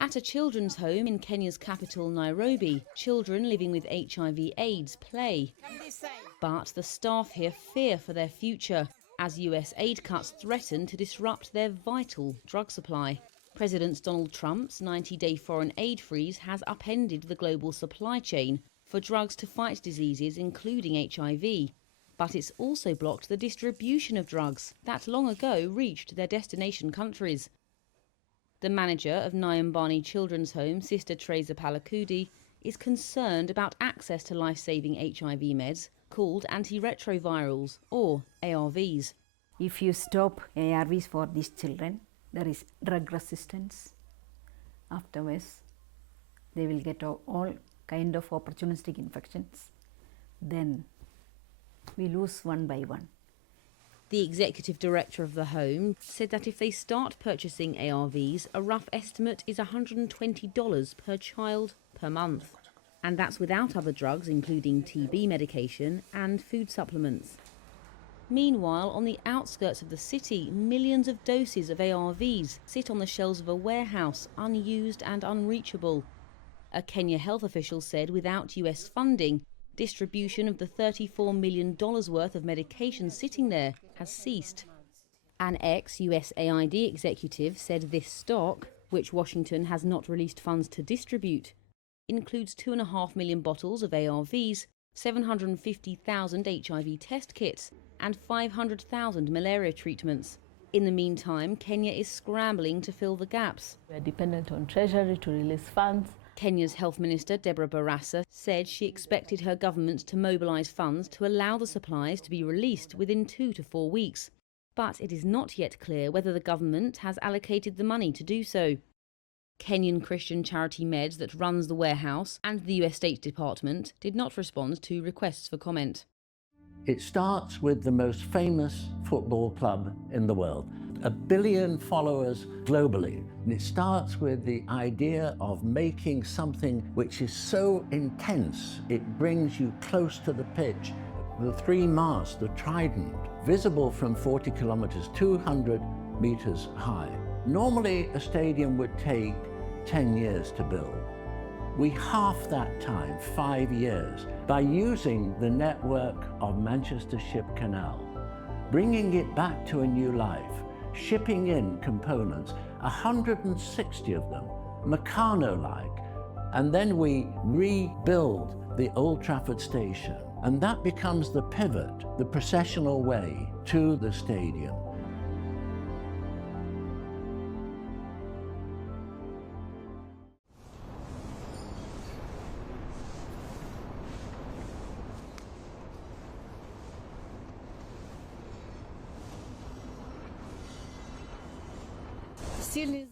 At a children's home in Kenya's capital, Nairobi, children living with HIV/AIDS play. But the staff here fear for their future as US aid cuts threaten to disrupt their vital drug supply. President Donald Trump's 90-day foreign aid freeze has upended the global supply chain for drugs to fight diseases including HIV. But it's also blocked the distribution of drugs that long ago reached their destination countries. The manager of Nyambani Children's Home, Sister Teresa Palakudi, is concerned about access to life-saving HIV meds called antiretrovirals, or ARVs. If you stop ARVs for these children, there is drug resistance. Afterwards, they will get all kind of opportunistic infections. Then we lose one by one. The executive director of the home said that if they start purchasing ARVs, a rough estimate is $120 per child per month. And that's without other drugs, including TB medication and food supplements. Meanwhile, on the outskirts of the city, millions of doses of ARVs sit on the shelves of a warehouse, unused and unreachable. A Kenya health official said without US funding, distribution of the $34 million worth of medication sitting there has ceased. An ex-USAID executive said this stock, which Washington has not released funds to distribute, includes 2.5 million bottles of ARVs, 750,000 HIV test kits, and 500,000 malaria treatments. In the meantime, Kenya is scrambling to fill the gaps. We are dependent on Treasury to release funds. Kenya's Health Minister, Deborah Barasa, said she expected her government to mobilise funds to allow the supplies to be released within 2 to 4 weeks. But it is not yet clear whether the government has allocated the money to do so. Kenyan Christian charity Meds that runs the warehouse and the US State Department did not respond to requests for comment. It starts with the most famous football club in the world, 1 billion followers globally. And it starts with the idea of making something which is so intense, it brings you close to the pitch. The 3 masts, the trident, visible from 40 kilometers, 200 meters high. Normally, a stadium would take 10 years to build. We half that time, 5 years, by using the network of Manchester Ship Canal, bringing it back to a new life, shipping in components, 160 of them, Meccano-like, and then we rebuild the Old Trafford station, and that becomes the pivot, the processional way to the stadium.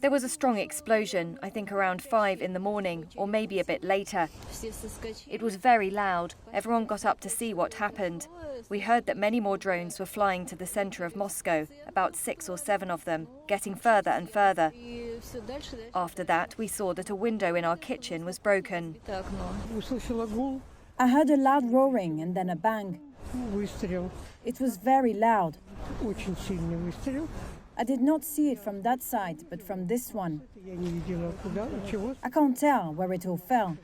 There was a strong explosion, I think around 5 in the morning, or maybe a bit later. It was very loud. Everyone got up to see what happened. We heard that many more drones were flying to the centre of Moscow, about 6 or 7 of them, getting further and further. After that, we saw that a window in our kitchen was broken. I heard a loud roaring and then a bang. It was very loud. I did not see it from that side, but from this one. I can't tell where it all fell,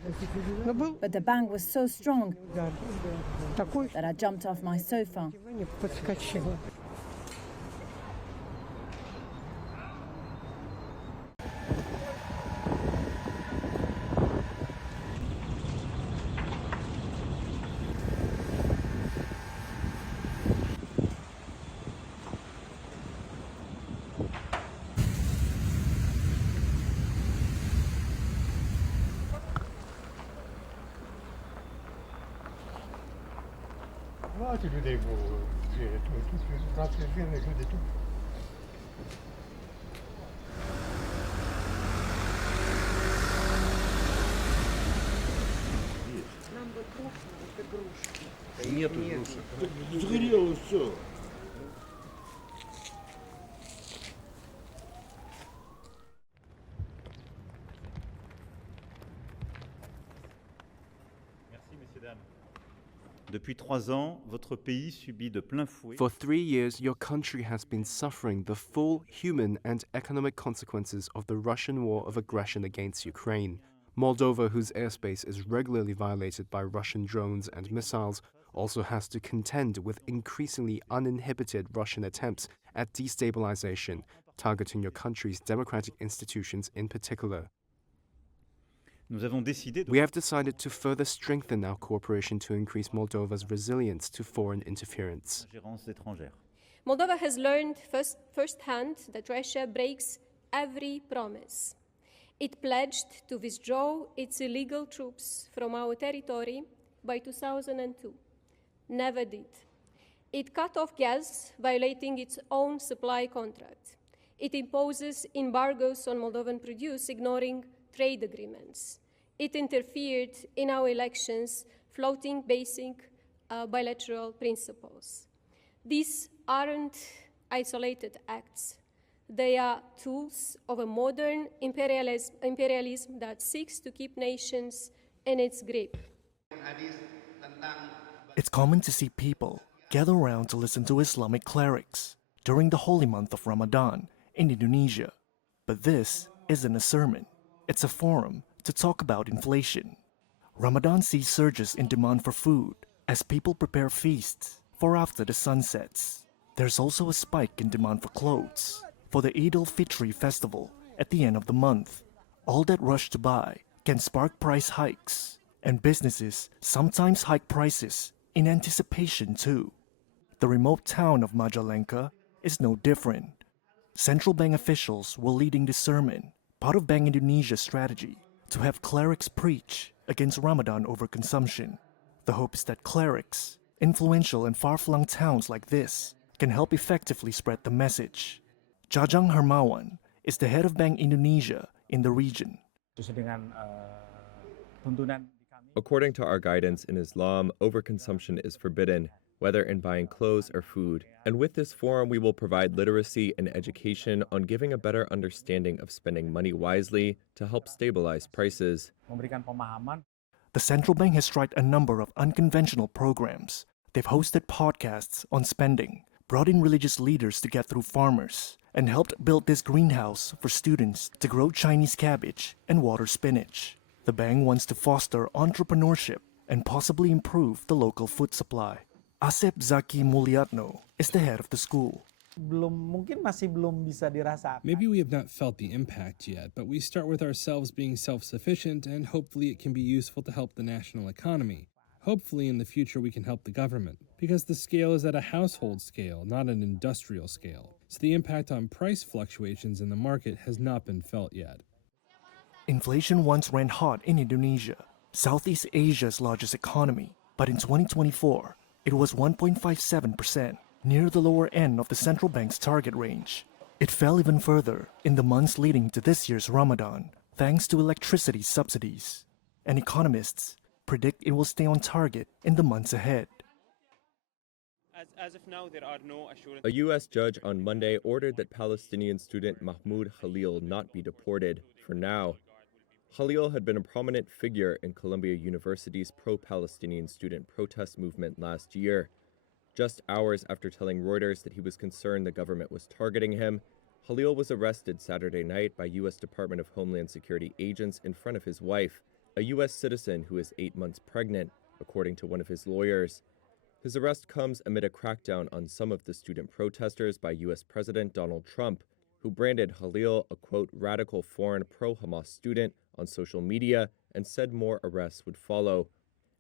but the bang was so strong that I jumped off my sofa. Сгорело все. Depuis 3 ans, votre pays subit de plein fouet. For 3 years, your country has been suffering the full human and economic consequences of the Russian war of aggression against Ukraine. Moldova, whose airspace is regularly violated by Russian drones and missiles, also has to contend with increasingly uninhibited Russian attempts at destabilization, targeting your country's democratic institutions in particular. We have decided to further strengthen our cooperation to increase Moldova's resilience to foreign interference. Moldova has learned firsthand that Russia breaks every promise. It pledged to withdraw its illegal troops from our territory by 2002. Never did. It cut off gas, violating its own supply contract. It imposes embargoes on Moldovan produce, ignoring trade agreements. It interfered in our elections, flouting basic bilateral principles. These aren't isolated acts. They are tools of a modern imperialism that seeks to keep nations in its grip. It's common to see people gather around to listen to Islamic clerics during the holy month of Ramadan in Indonesia. But this isn't a sermon. It's a forum to talk about inflation. Ramadan sees surges in demand for food as people prepare feasts for after the sun sets. There's also a spike in demand for clothes for the Eid al-Fitr festival at the end of the month. All that rush to buy can spark price hikes, and businesses sometimes hike prices in anticipation too. The remote town of Majalengka is no different. Central bank officials were leading the sermon, part of Bank Indonesia's strategy to have clerics preach against Ramadan overconsumption. The hope is that clerics, influential in far-flung towns like this, can help effectively spread the message. Jajang Hermawan is the head of Bank Indonesia in the region. According to our guidance in Islam, overconsumption is forbidden, whether in buying clothes or food. And with this forum, we will provide literacy and education on giving a better understanding of spending money wisely to help stabilize prices. The central bank has tried a number of unconventional programs. They've hosted podcasts on spending, brought in religious leaders to get through farmers, and helped build this greenhouse for students to grow Chinese cabbage and water spinach. The bank wants to foster entrepreneurship and possibly improve the local food supply. Asep Zaki Mulyatno is the head of the school. Maybe we have not felt the impact yet, but we start with ourselves being self-sufficient, and hopefully it can be useful to help the national economy. Hopefully in the future we can help the government, because the scale is at a household scale, not an industrial scale. So the impact on price fluctuations in the market has not been felt yet. Inflation once ran hot in Indonesia, Southeast Asia's largest economy, but in 2024, it was 1.57%, near the lower end of the central bank's target range. It fell even further in the months leading to this year's Ramadan, thanks to electricity subsidies. And economists predict it will stay on target in the months ahead. As of now, there are no assurances. A U.S. judge on Monday ordered that Palestinian student Mahmoud Khalil not be deported for now. Khalil had been a prominent figure in Columbia University's pro-Palestinian student protest movement last year. Just hours after telling Reuters that he was concerned the government was targeting him, Khalil was arrested Saturday night by U.S. Department of Homeland Security agents in front of his wife, a U.S. citizen who is 8 months pregnant, according to one of his lawyers. His arrest comes amid a crackdown on some of the student protesters by U.S. President Donald Trump, who branded Khalil a, quote, radical foreign pro-Hamas student on social media and said more arrests would follow.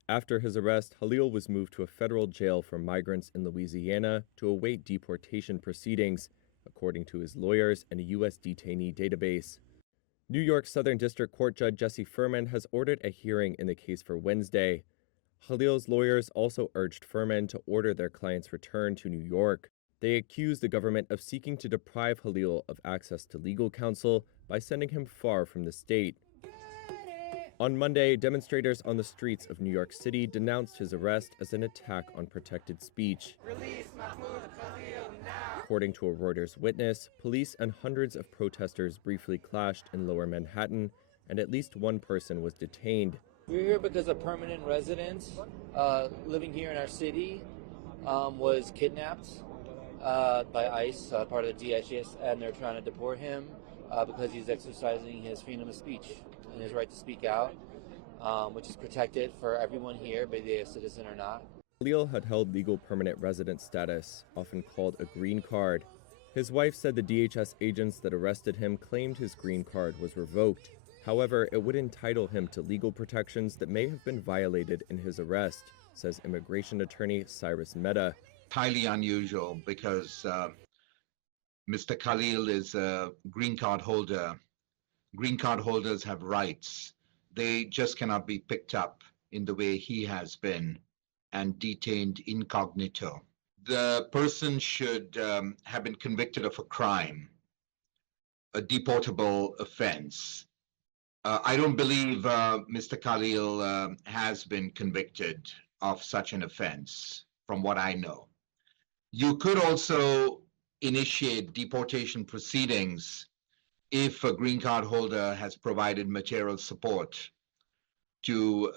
After his arrest, Khalil was moved to a federal jail for migrants in Louisiana to await deportation proceedings, according to his lawyers and a U.S. detainee database. New York Southern District Court Judge Jesse Furman has ordered a hearing in the case for Wednesday. Khalil's lawyers also urged Furman to order their client's return to New York. They accused the government of seeking to deprive Khalil of access to legal counsel by sending him far from the state. On Monday, demonstrators on the streets of New York City denounced his arrest as an attack on protected speech. Release Mahmoud Khalil now. According to a Reuters witness, police and hundreds of protesters briefly clashed in Lower Manhattan, and at least one person was detained. We're here because a permanent resident living here in our city was kidnapped by ICE, part of the DHS, and they're trying to deport him because he's exercising his freedom of speech and his right to speak out, which is protected for everyone here, be they a citizen or not. Khalil had held legal permanent resident status, often called a green card. His wife said the DHS agents that arrested him claimed his green card was revoked. However, it would entitle him to legal protections that may have been violated in his arrest, says immigration attorney Cyrus Mehta. Highly unusual because Mr. Khalil is a green card holder. Green card holders have rights. They just cannot be picked up in the way he has been and detained incognito. The person should have been convicted of a crime, a deportable offense. I don't believe Mr. Khalil has been convicted of such an offense, from what I know. You could also initiate deportation proceedings if a green card holder has provided material support to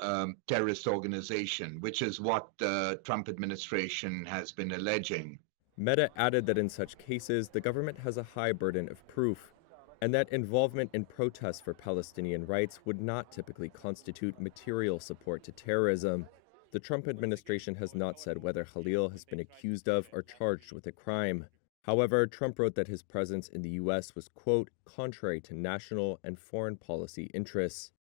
terrorist organization, which is what the Trump administration has been alleging. Mehta added that in such cases, the government has a high burden of proof, and that involvement in protests for Palestinian rights would not typically constitute material support to terrorism. the Trump administration has not said whether Khalil has been accused of or charged with a crime. However, Trump wrote that his presence in the U.S. was, quote, contrary to national and foreign policy interests.